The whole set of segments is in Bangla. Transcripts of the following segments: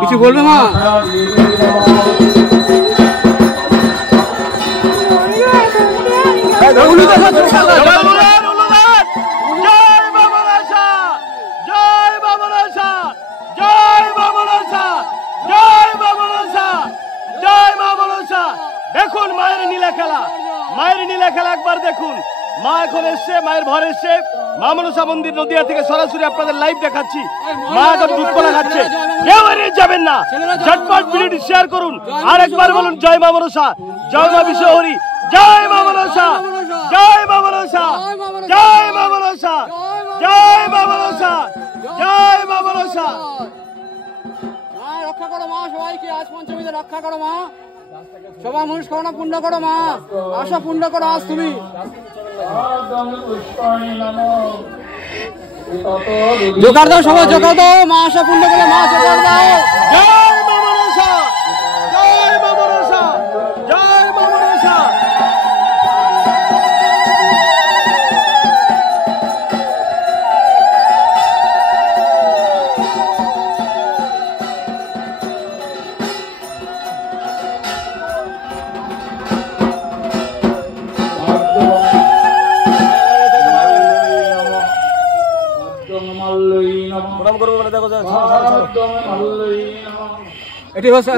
কিছু বলবে মা? দেখুন মায়ের নীলা খেলা, মায়ের নীলা খেলা একবার দেখুন। মা এখন এসছে, মায়ের ভর এসছে। মা মনসা মন্দির নদিয়া থেকে সরাসরি আপনাদের লাইভ দেখাচ্ছি। মা এখন দুধ কলা খাচ্ছে, কেউ এড়িয়ে যাবেন না। ঝটপট ভিডিওটি শেয়ার করুন আর একবার বলুন জয় মা মনসা, জয় মা বিশ্বহরি, জয় মা মনসা, জয় মা মনসা, জয় মা মনসা, জয় মা মনসা, জয় মা মনসা। রক্ষা করো মা, সবাইকে আজ পঞ্চমীতে রক্ষা করো মা। সবাই মনস্কামনা পূর্ণ করো মা, আশা পূর্ণ করো আজ তুমি। জোগাড় দাও সবাই, জোগাড় দাও, মা আশা পূর্ণ করো মা, জোগাড় দাও। জয় মা মনসা, জয় মা মনসা, জয় মা মনসা।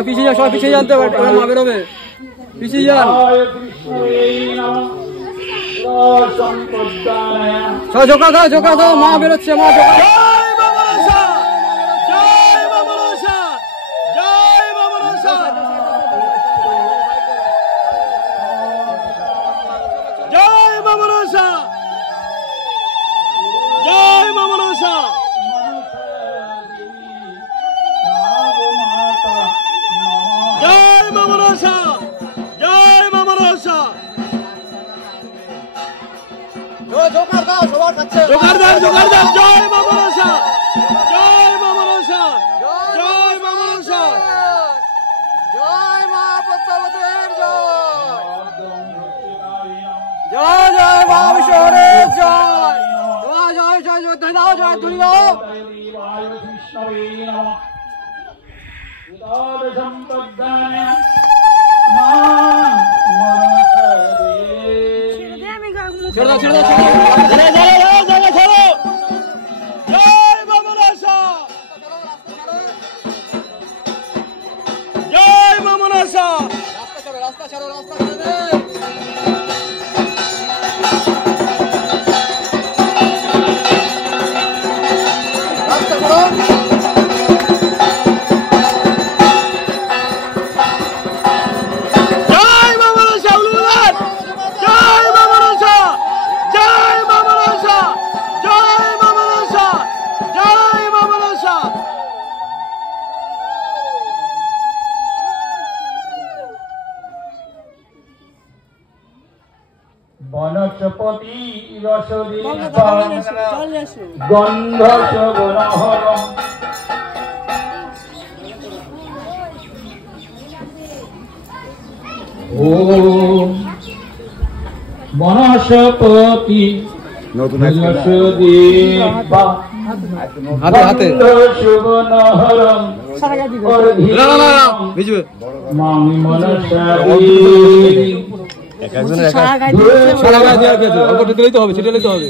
পিছিয়ে যান, সবাই পিছিয়ে যান, তো মা বেরোবে, পিছিয়ে যান সবাই। জোগাড় দাও, জোগাড় দাও, মা বেরোচ্ছে, মা জোগাড়। জোগাড় দাও, জোগাড় দাও, জয় মা মনসা, জয় মা মনসা, জয় মা মনসা, জয় মা পদ্মাবতীর জয়, জয় জয় মা বিশ্বহরির জয়, জয় জয় জয় জয় দাও, জয় তুলি দাও। ছেড়ে দাও, ছেড়ে দাও, ছেড়ে দাও। জয় মা মনসা, জয় মা মনসা। রাস্তা ছাড়ো, রাস্তা ছাড়ো, রাস্তা ছেড়ে দে। রাস্তা ছাড়ো। বনস্পতি রসদীপা গন্ধ শোভনহরম ওম বনস্পতি রসদীপা গন্ধ শোভনহরম মাং মনসা সারা গায়ে দিলেই তো হবে, ছিটে দিলেই তো হবে।